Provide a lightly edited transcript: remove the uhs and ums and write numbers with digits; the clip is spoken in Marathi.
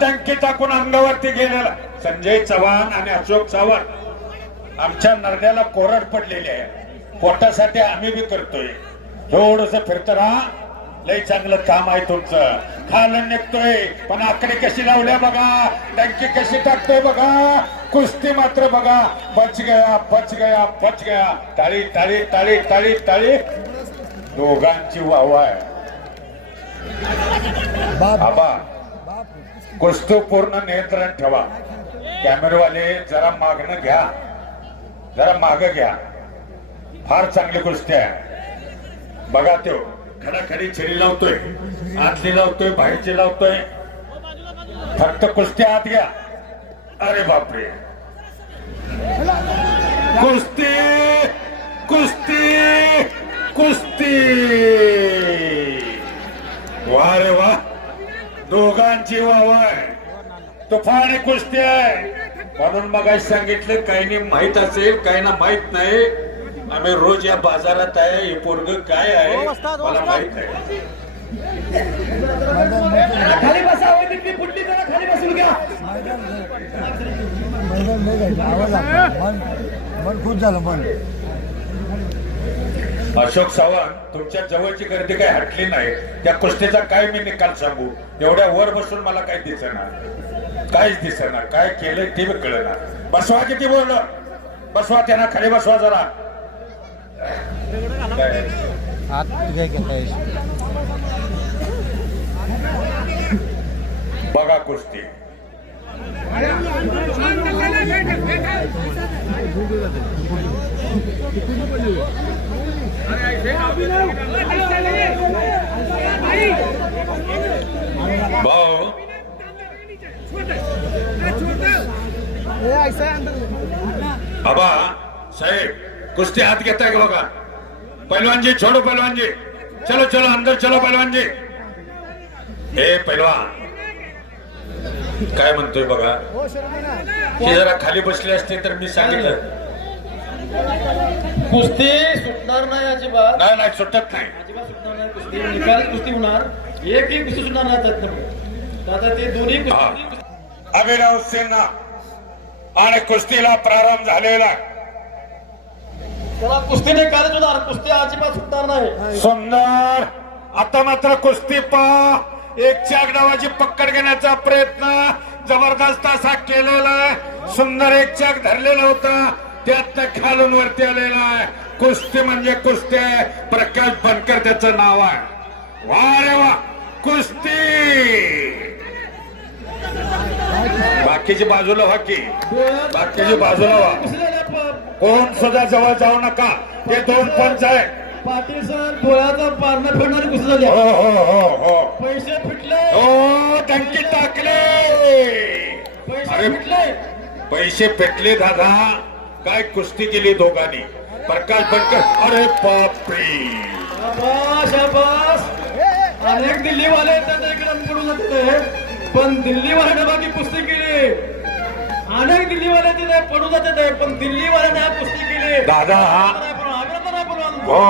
डंकी टाकून अंगावरती गेलेला संजय चव्हाण आणि अशोक चव्हाण आमच्या नरड्याला कोरड पडलेली आहे. पोटासाठी आम्ही बी करतोय. थोडस फिरत राहा. लय चांगलं काम आहे तुमचं. खालून निघतोय पण आकडे कशी लावल्या बघा. डंकी कशी टाकतोय बघा. कुस्ती मात्र बघा. बच गया बच गया बच गया. टाळी टाळी टाळी टाळी टाळी. दोघांची वाहवा आहे. बाबा कुस्ती पूर्ण नियंत्रण ठेवा. कॅमेरावाले जरा मागणं घ्या. जरा माग घ्या. फार चांगली कुस्ती आहे बघा. तो खडाखडी छडी लावतोय. आतली लावतोय बाहेरची लावतोय. फक्त कुस्ती आत घ्या. अरे बापरे. कुस्ती कुस्ती कुस्ती. वा रे वा. दोघांची वाव आहे. तुफानी कुस्ती आहे. म्हणून मग सांगितलं काही माहित असेल काही ना माहित नाही. आम्ही रोज या बाजारात आहे. हे पोरग काय आहे मला माहित आहे. खाली बसा. तिथली पुटली जरा खाली बसून घ्या. मन खुश झालं मन. अशोक चव्हाण तुमच्या जवळची गर्दी काही हटली नाही. त्या कुस्तीचा काय मी निकाल सांगू. एवढ्या वर बसून मला काही दिसेना. काहीच दिसेना. काय केलंय ते बी कळेना. बसवा किती बोललं. बसवा त्यांना खाली बसवा जरा. बघा कुस्ती. भाऊ बाबा साहेब कुस्ती हाथ घेता है बघा. पहलवान जी छोड़ो. पहलवान जी चलो चलो अंदर चलो. पहलवान जी हे पहलवान काय म्हणतोय बघा. हे जरा खाली बसले असते तर मी सांगितलं. कुस्ती सुटणार नाही अजिबात. नाही नाही सुटत नाही. अजिबात सुटणार नाही कुस्ती. निकाल कुस्ती होणार. एकही कुस्ती सुटणार नाही त्यातनं. आता ते दोन्ही कुस्ती. अभिनव सिन्हा आणि कुस्तीला प्रारंभ झालेला. त्याला कुस्ती निकालच होणार. कुस्ती अजिबात सुटणार नाही. सुंदर. आता मात्र कुस्ती पा. एक चाक डावाची पकड घेण्याचा प्रयत्न जबरदस्त असा केलेला. सुंदर एक चाक धरलेला होता. त्यात खालून वरती आलेला आहे. कुस्ती म्हणजे कुस्ती आहे. प्रकाश बनकर त्याचं नाव आहे. वा रे वा. कुस्ती. बाकीची बाजूला व्हा की. बाकीची बाजूला व्हा. कोण सुद्धा जवळ जाऊ नका. हे दोन पंच आहे. पाटील सर डोळ्याचा पारणं फिरणारी कुस्ती झाली. हो हो हो हो. पैसे फिटले. हो टंकी टाकले. पैसे फिटले. पैसे पेटले दादा. काय कुस्ती केली दोघांनी. प्रकाश बनकर. अरे बापरे. शाबास शाबास. अनेक दिल्लीवाले त्याच्या इकडे पडून जाते. पण दिल्लीवाल्याने बाकी कुस्ती केली. अनेक दिल्लीवाले तिथे पडून जाते. पण दिल्लीवाल्याने कुस्ती केली. दादा नाही पण हो